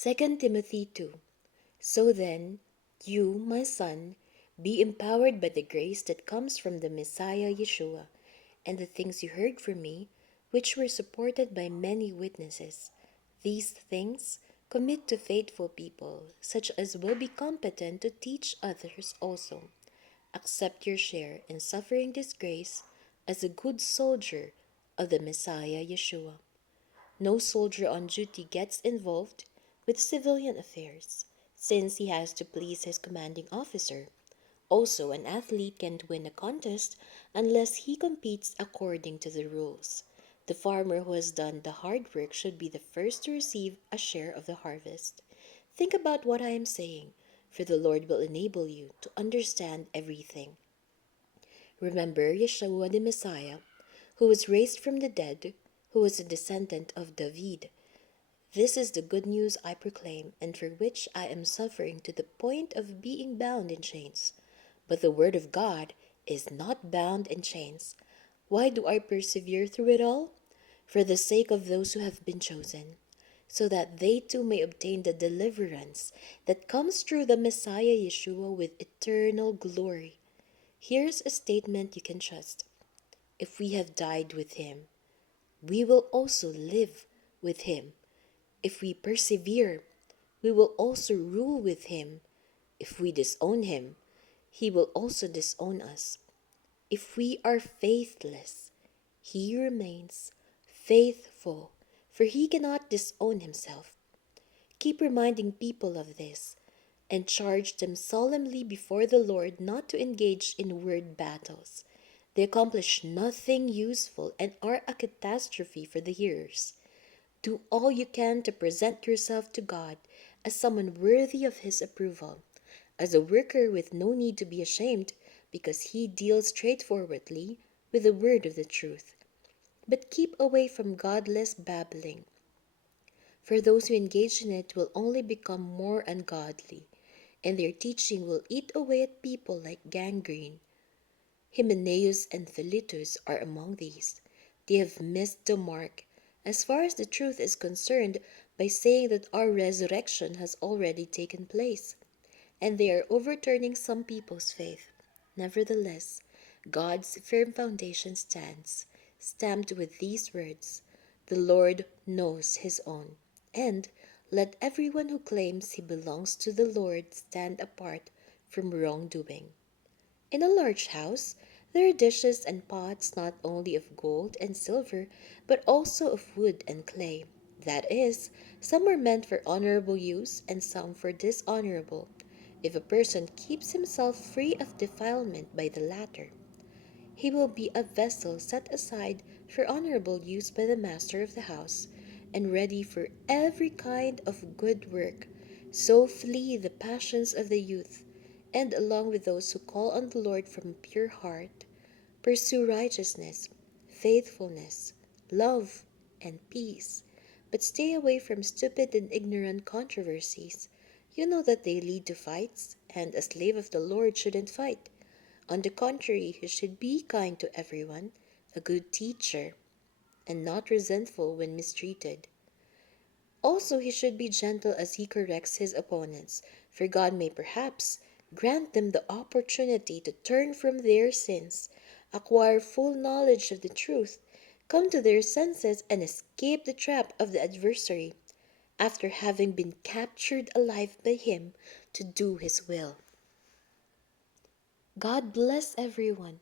2 Timothy 2. So then, you, my son, be empowered by the grace that comes from the Messiah Yeshua, and the things you heard from me, which were supported by many witnesses. These things commit to faithful people, such as will be competent to teach others also. Accept your share in suffering disgrace as a good soldier of the Messiah Yeshua. No soldier on duty gets involved with civilian affairs, since he has to please his commanding officer. Also, an athlete can't win a contest unless he competes according to the rules. The farmer who has done the hard work should be the first to receive a share of the harvest. Think about what I am saying, for the Lord will enable you to understand everything. Remember Yeshua the Messiah, who was raised from the dead, who was a descendant of David. This is the good news I proclaim, and for which I am suffering to the point of being bound in chains. But the word of God is not bound in chains. Why do I persevere through it all? For the sake of those who have been chosen, so that they too may obtain the deliverance that comes through the Messiah Yeshua with eternal glory. Here's a statement you can trust. If we have died with him, we will also live with him. If we persevere, we will also rule with him. If we disown him, he will also disown us. If we are faithless, he remains faithful, for he cannot disown himself. Keep reminding people of this, and charge them solemnly before the Lord not to engage in word battles. They accomplish nothing useful and are a catastrophe for the hearers. Do all you can to present yourself to God as someone worthy of his approval, as a worker with no need to be ashamed, because he deals straightforwardly with the word of the truth. But keep away from godless babbling, for those who engage in it will only become more ungodly, and their teaching will eat away at people like gangrene. Hymenaeus and Philetus are among these. They have missed the mark, as far as the truth is concerned, by saying that our resurrection has already taken place, and they are overturning some people's faith. Nevertheless, God's firm foundation stands, stamped with these words, "The Lord knows his own," and "Let everyone who claims he belongs to the Lord stand apart from wrongdoing." In a large house, there are dishes and pots not only of gold and silver, but also of wood and clay. That is, some are meant for honorable use and some for dishonorable. If a person keeps himself free of defilement by the latter, he will be a vessel set aside for honorable use by the master of the house, and ready for every kind of good work. So flee the passions of the youth, and along with those who call on the Lord from a pure heart, pursue righteousness, faithfulness, love, and peace. But stay away from stupid and ignorant controversies. You know that they lead to fights, and a slave of the Lord shouldn't fight. On the contrary, he should be kind to everyone, a good teacher, and not resentful when mistreated. Also, he should be gentle as he corrects his opponents, for God may perhaps grant them the opportunity to turn from their sins, acquire full knowledge of the truth, come to their senses, and escape the trap of the adversary, after having been captured alive by him to do his will. God bless everyone.